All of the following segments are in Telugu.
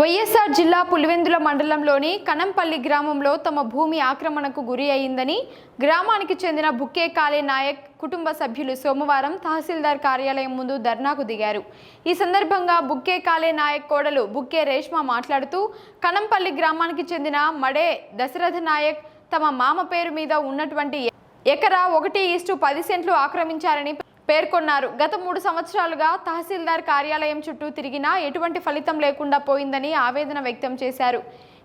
వైఎస్ఆర్ జిల్లా పులివెందుల మండలంలోని కనంపల్లి గ్రామంలో తమ భూమి ఆక్రమణకు గురి అయిందని గ్రామానికి చెందిన బుక్కే కాలే నాయక్ కుటుంబ సభ్యులు సోమవారం తహసీల్దార్ కార్యాలయం ముందు ధర్నాకు దిగారు. ఈ సందర్భంగా బుక్కే కాలే నాయక్ కోడలు బుక్కే రేష్మ మాట్లాడుతూ కనంపల్లి గ్రామానికి చెందిన మడే దశరథ నాయక్ తమ మామ పేరు మీద ఉన్నటువంటి ఎకరా ఒకటి ఇస్టు పది సెంట్లు ఆక్రమించారని పేర్కొన్నారు. గత మూడు సంవత్సరాలుగా తహసీల్దార్ కార్యాలయం చుట్టూ తిరిగినా ఎటువంటి ఫలితం లేకుండా పోయిందని ఆవేదన వ్యక్తం చేశారు.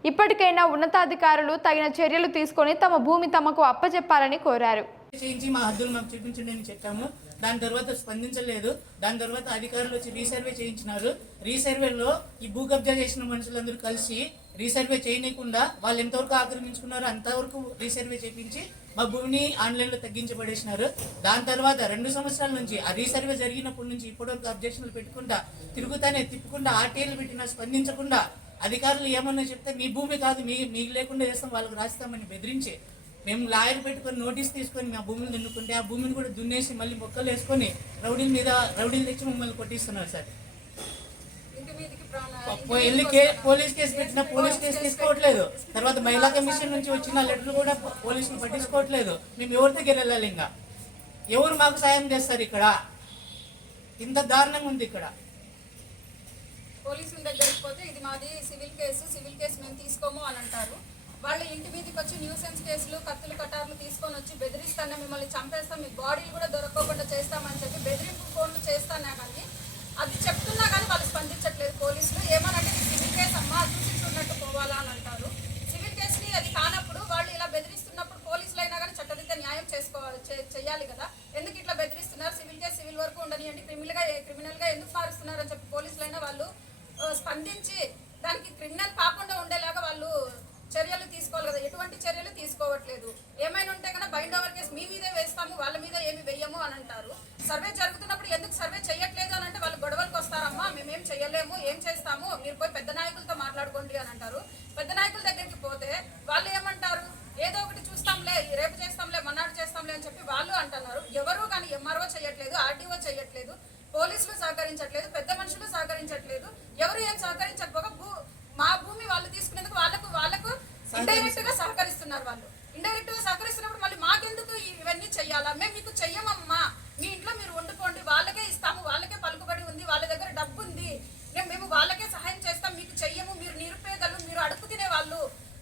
ఇప్పటికైనా ఉన్నతాధికారులు తగిన చర్యలు తీసుకొని తమ భూమి తమకు అప్పచెప్పాలని కోరారు. చేయించి మా హద్దులు మాకు చూపించండి అని చెప్పాము. దాని తర్వాత స్పందించలేదు. దాని తర్వాత అధికారులు వచ్చి రీసర్వే చేయించినారు. రీసర్వేలో ఈ భూ కబ్జా చేసిన మనుషులందరూ కలిసి రీసర్వే చేయనీయకుండా వాళ్ళు ఎంతవరకు ఆక్రమించుకున్నారో అంతవరకు రీసర్వే చేయించి మా భూమిని ఆన్లైన్లో తగ్గించబడేసినారు. దాని తర్వాత రెండు సంవత్సరాల నుంచి ఆ రీసర్వే జరిగినప్పటి నుంచి ఇప్పటివరకు అబ్జెక్షన్లు పెట్టుకుంటా తిరుగుతానే తిప్పకుండా ఆర్టీఐలు పెట్టినా స్పందించకుండా అధికారులు ఏమన్నా చెప్తే మీ భూమి కాదు మీ మీకు లేకుండా చేస్తాం వాళ్ళకి రాస్తామని బెదిరించి మేము లాయర్ పెట్టుకొని నోటీస్ తీసుకొని మా భూమిని దున్నుకుంటే ఆ భూమిని కూడా దున్నేసి మళ్ళీ మొక్కలు వేసుకొని రౌడీల మీద రౌడీలు తెచ్చి మమ్మల్ని కొట్టిస్తున్నారు సార్. వెళ్ళి పోలీస్ కేసు పెట్టినా పోలీస్ కేసు తీసుకోవట్లేదు. తర్వాత మహిళా కమిషన్ నుంచి వచ్చిన లెటర్లు కూడా పోలీసులు పట్టించుకోవట్లేదు. మేము ఎవరి దగ్గర వెళ్ళాలి ఇంకా? ఎవరు మాకు సాయం చేస్తారు ఇక్కడ? ఇంత దారుణంగా ఉంది ఇక్కడ. పోలీసుల దగ్గరికి పోతే ఇది మాది సివిల్ కేసు సివిల్ కేసు మేము తీసుకోము అని అంటారు. వాళ్ళు ఇంటి మీదకి వచ్చి న్యూసెన్స్ కేసులు కత్తులు కటార్లు తీసుకొని వచ్చి బెదిరిస్తాను మిమ్మల్ని చంపేస్తాం. మీ బాడీలు కూడా దొరకకుండా చేస్తామని చెప్పి బెదిరింపు ఫోన్లు చేస్తానా కానీ అది చెప్ప కానీ వాళ్ళు స్పందించట్లేదు పోలీసులు ఏమనంటే సివిల్ కేసు అమ్మా చూసి చూడనట్టు పోవాలా అని అంటారు. సివిల్ కేసుని అది కానప్పుడు వాళ్ళు ఇలా బెదిరిస్తున్నప్పుడు పోలీసులు అయినా కానీ చట్టరీత్యా న్యాయం చేసుకోవాలి చేయాలి కదా. ఎందుకు ఇట్లా బెదిరిస్తున్నారు? సివిల్ కేసు సివిల్ వరకు ఉండనియండి. క్రిమినల్గా క్రిమినల్గా ఎందుకు మారుస్తున్నారు అని చెప్పి పోలీసులు అయినా వాళ్ళు స్పందించి దానికి క్రిమినల్ కాకుండా ఉండేలాగా వాళ్ళు చర్యలు తీసుకోవాలి కదా. ఎటువంటి చర్యలు తీసుకోవట్లేదు. ఏమైనా ఉంటే కన్నా బైండ్ ఓవర్ కేసు మీ మీదే వేస్తాము వాళ్ళ మీద ఏమి వేయము అని అంటారు. సర్వే జరుగుతున్నప్పుడు ఎందుకు సర్వే చేయట్లేదు అని అంటే వాళ్ళు గొడవలకు వస్తారమ్మా మేమేం చేయలేము ఏం చేస్తాము మీరు పోయి పెద్ద నాయకులతో మాట్లాడుకోండి అని అంటారు. పెద్ద నాయకుల దగ్గరికి పోతే వాళ్ళు ఏమంటారు? ఏదో ఒకటి చూస్తాంలే రేపు చేస్తాంలే మన్నాడు చేస్తాంలే అని చెప్పి వాళ్ళు అంటున్నారు. ఎవరు కానీ ఎంఆర్ఓ చేయట్లేదు ఆర్డీఓ చేయట్లేదు పోలీసులు సహకరించట్లేదు పెద్ద మనుషులు సహకరించట్లేదు ఎవరు ఏం సహకరించకపోగా భూ మా భూమి వాళ్ళు తీసుకునేందుకు వాళ్ళకు వాళ్ళకు ఇండైరెక్ట్గా సహకరిస్తున్నారు వాళ్ళు. ఇండైరెక్ట్గా సహకరిస్తున్నప్పుడు మళ్ళీ మాకెందుకు ఇవన్నీ చెయ్యాలా? మేము మీకు చెయ్యమమ్మా. మీ ఇంట్లో మీరు వండుకోండి వాళ్ళకే ఇస్తాము వాళ్ళకే పలుకుబడి ఉంది వాళ్ళ దగ్గర డబ్బు ఉంది మేము వాళ్ళకే సహాయం చేస్తాం మీకు చెయ్యము మీరు నిరుపేదలు మీరు అడుగు తినే వాళ్ళు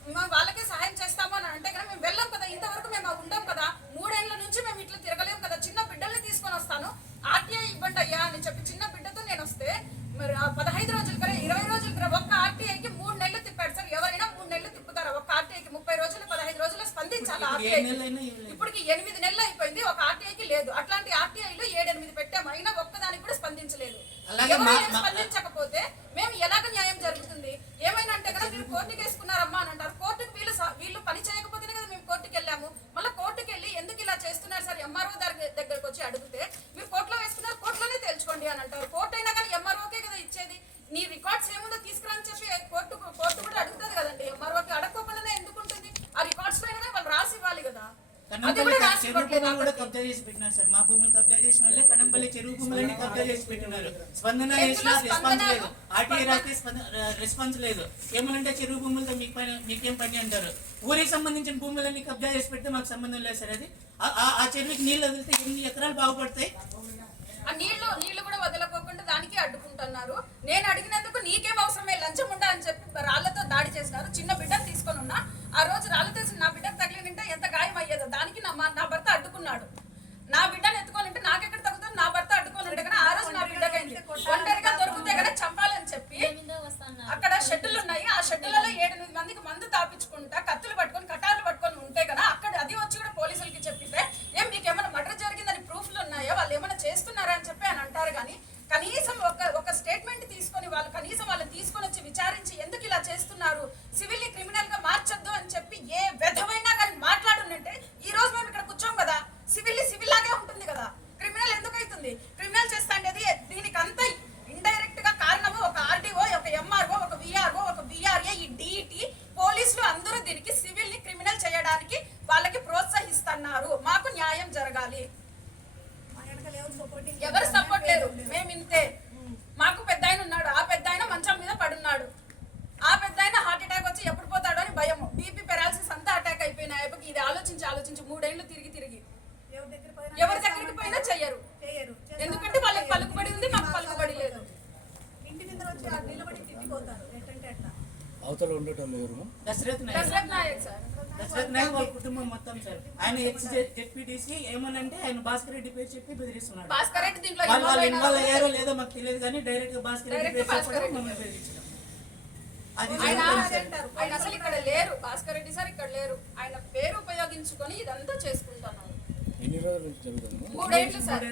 మేము వాళ్ళకే సహాయం చేస్తాము అని అంటే కదా మేము వెళ్ళాం కదా ఇంతవరకు మేము ఉండం కదా మూడేళ్ళ నుంచి మేము ఇట్లా తిరగలేము కదా చిన్న బిడ్డల్ని తీసుకొని వస్తాను ఆర్టీఐ ఇవ్వండి అయ్యా అని చెప్పి చిన్న బిడ్డతో నేను వస్తే మరి ఆ పదహైదు రోజుల కరే ఇరవై రోజుల కరే ఒక్క ఆర్టీఐకి మూడు నెలలు తిప్పాడు సార్ ఎవరైనా మూడు నెలలు తిప్పుతారా ఒక్క ఆర్టీఐకి ముప్పై రోజులు పదహైదు రోజులు స్పందించాలి ఇప్పుడు ఏ ఆర్టీఐ నెలైనా ఇవ్వలేదు. ఇప్పటికి ఎనిమిది నెలలు అయిపోయింది ఒక ఆర్టీఐకి లేదు అట్లాంటి ఆర్టీఐలు ఏడెనిమిది పెట్టాము అయినా ఒక్కదానికి కూడా స్పందించలేదు అలాగే మా- ఎవరైనా మా- స్పందించకపోతే మేము ఎలాగ న్యాయం జరుగుతుంది? ఏమైనా అంటే కదా మీరు కోర్టుకి వేసుకున్నారమ్మా అని అంటారు. కోర్టుకి వీళ్ళు వీళ్ళు పని చేయకపోతేనే కదా మేము కోర్టుకి వెళ్ళాము. మళ్ళీ కోర్టుకి వెళ్ళి ఎందుకు ఇలా చేస్తున్నారు సార్? ఎంఆర్ఓ దగ్గరకు వచ్చి అడిగితే మీరు కోర్టులో వేసుకున్నారు కోర్టులోనే తేల్చుకోండి అని అంటారు. కోర్టు అయినా కానీ ఎంఆర్ఓకే కదా ఇచ్చేది. నీ రికార్డ్స్ ఏముందో తీసుకురాని చెప్పి కోర్టు కోర్టు కూడా అడుగుతుంది కదండి. ఎంఆర్ఓకి అడగకపోకుండానే ఎందుకు ఉంటుంది? ఆ రికార్డ్స్ పైన వాళ్ళు రాసి ఇవ్వాలి కదా. అది కూడా చెరువు కూడా. కబ్జా చేసి పెట్టినారు సార్. మా భూములు కబ్జా చేసిన వాళ్ళే కనంపల్లి చెరువు కబ్జా చేసి పెట్టినారు. స్పందన చేసిన రెస్పాన్స్? లేదు? రాస్తే రెస్పాన్స్ లేదు. ఏమనంటే చెరువు భూములతో మీకు పని మీకేం పని అంటారు? ఊరికి సంబంధించిన భూములన్నీ కబ్జా చేసి పెడితే మాకు సంబంధం లేదు సార్ అది. ఆ- చెరువుకి నీళ్ళు వదిలితే ఎన్ని ఎకరాలు బాగుపడతాయి? ఆ నీళ్ళు నీళ్ళు కూడా వదలకోకుండా దానికి అడ్డుకుంటున్నారు. నేను అడిగినందుకు నీకేం అవసరమే లంచం ఉండా అని చెప్పి రాళ్ళతో దాడి చేసినారు. చిన్న బిడ్డను తీసుకొని ఉన్నా ఆ రోజు రాళ్ళతో నా బిడ్డకు తగిలినింటే ఎంత గాయం అయ్యేదో దానికి నా మా- నా అనుకున్నాడు. నా బిడ్డ ఎత్తుకొని ఉంటే నాకెక్కడ తగ్గుతుంది నా భర్త అడ్డుకొని ఉంటే కానీ ఆ రోజు నా బిడ్డకైంది ఒంటరిగా దొరికితే కదా చంపాలని చెప్పి అక్కడ షెడ్యూల్ ఉన్నాయి ఆ షెడ్యూలలో ఏడెనిమిది మందికి మందు తాపించుకుంటా కత్తులు పట్టుకొని కటార్లు పట్టుకొని ఉంటే కదా అక్కడ అది వచ్చి కూడా పోలీసులకి చెప్పితే ఏం మీకు ఏమైనా మర్డర్ జరిగిందని ప్రూఫ్లు ఉన్నాయా వాళ్ళు ఏమైనా చేస్తున్నారా అని చెప్పి అని అంటారు కానీ కనీసం ఒక ఒక స్టేట్మెంట్ తీసుకొని వాళ్ళు కనీసం వాళ్ళని తీసుకొని వచ్చి విచారించి ఎందుకు ఇలా చేస్తున్నారు సివిల్ క్రిమినల్గా మార్చొద్దు అని చెప్పి ఏ విధమైనా కానీ మాట్లాడునంటే ఈ రోజు మేము ఇక్కడ కూర్చోం కదా సివిల్ సివిల్ లాగే ఉంటుంది కదా క్రిమినల్ ఎందుకు అవుతుంది క్రిమినల్ చేస్తాండేది దీనికి అంతా ఇండైరెక్ట్గా కారణము ఒక ఆర్డీఓ ఒక ఎంఆర్ఓ ఒక విఆర్ఓ ఒక విఆర్ఏ ఈ డిఈటి పోలీసులు పోతారు ఎట్టంటే ఎట్లా అవతల ఉండటం ఎవరు? దశరథ్ నాయక్. దశరథ్ నాయక్ సార్. దశరథ్ నాయక్ వాళ్ళ కుటుంబం మొత్తం సార్. ఆయన ఎక్స్ జెడ్పీటీసీ ఏమనంటే ఆయన భాస్కర్ రెడ్డి పేరు చెప్పి బెదిరిస్తున్నాడు. భాస్కర్ రెడ్డి దీంట్లో వాళ్ళు ఇన్వాల్వ్. అయ్యారో లేదో మాకు తెలియదు కానీ డైరెక్ట్గా భాస్కర్ రెడ్డి Direct పేరు చెప్పడం. మమ్మల్ని బెదిరించడం అది ఆయన అసలు ఇక్కడ లేరు. భాస్కర్ రెడ్డి సార్ ఇక్కడ లేరు. ఆయన పేరు ఉపయోగించుకొని ఇదంతా చేసుకుంటున్నారు. ఎన్ని రోజుల జరుగుతుంది? మూడేళ్ళు సార్.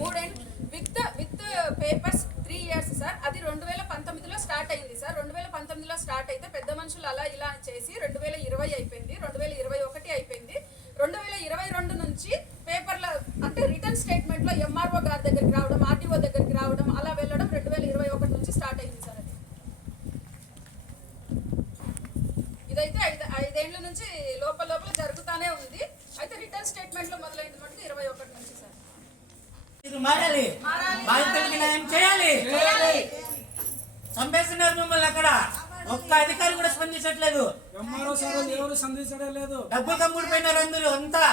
మూడేళ్ళు. With with papers three years sir. అది రెండు వేల పంతొమ్మిదిలో స్టార్ట్ అయింది సార్. రెండు వేల పంతొమ్మిదిలో స్టార్ట్ అయితే పెద్ద మనుషులు అలా ఇలా చేసి రెండు వేల ఇరవై అయిపోయింది. రెండు వేల ఇరవై ఒకటి అయిపోయింది. రెండు వేల ఇరవై రెండు నుంచి పేపర్ల అంటే రిటర్న్ స్టేట్మెంట్లో ఎంఆర్ఓ గారి దగ్గరికి రావడం ఆర్టీఓ దగ్గరికి రావడం అలా వెళ్ళడం రెండు వేల ఇరవై ఒకటి నుంచి స్టార్ట్ అయింది సార్ అది. ఇదైతే ఐదు ఐదేళ్ళ నుంచి లోపల లోపల జరుగుతూనే ఉంది. అయితే రిటర్న్ స్టేట్మెంట్లో మొదలైంది మటుకు ఇరవై ఒకటి నుంచి సార్. మారాలి. మారాలి, బాధితులకి న్యాయం చేయాలి. చంపేస్తున్నారు మిమ్మల్ని అక్కడ. ఒక్క అధికారి కూడా స్పందించట్లేదు. ఎంఆర్ఓ సార్ ఎవరు సంధించడం లేదు. డబ్బు కమ్ముడు పోయినారు అందరూ అంతా.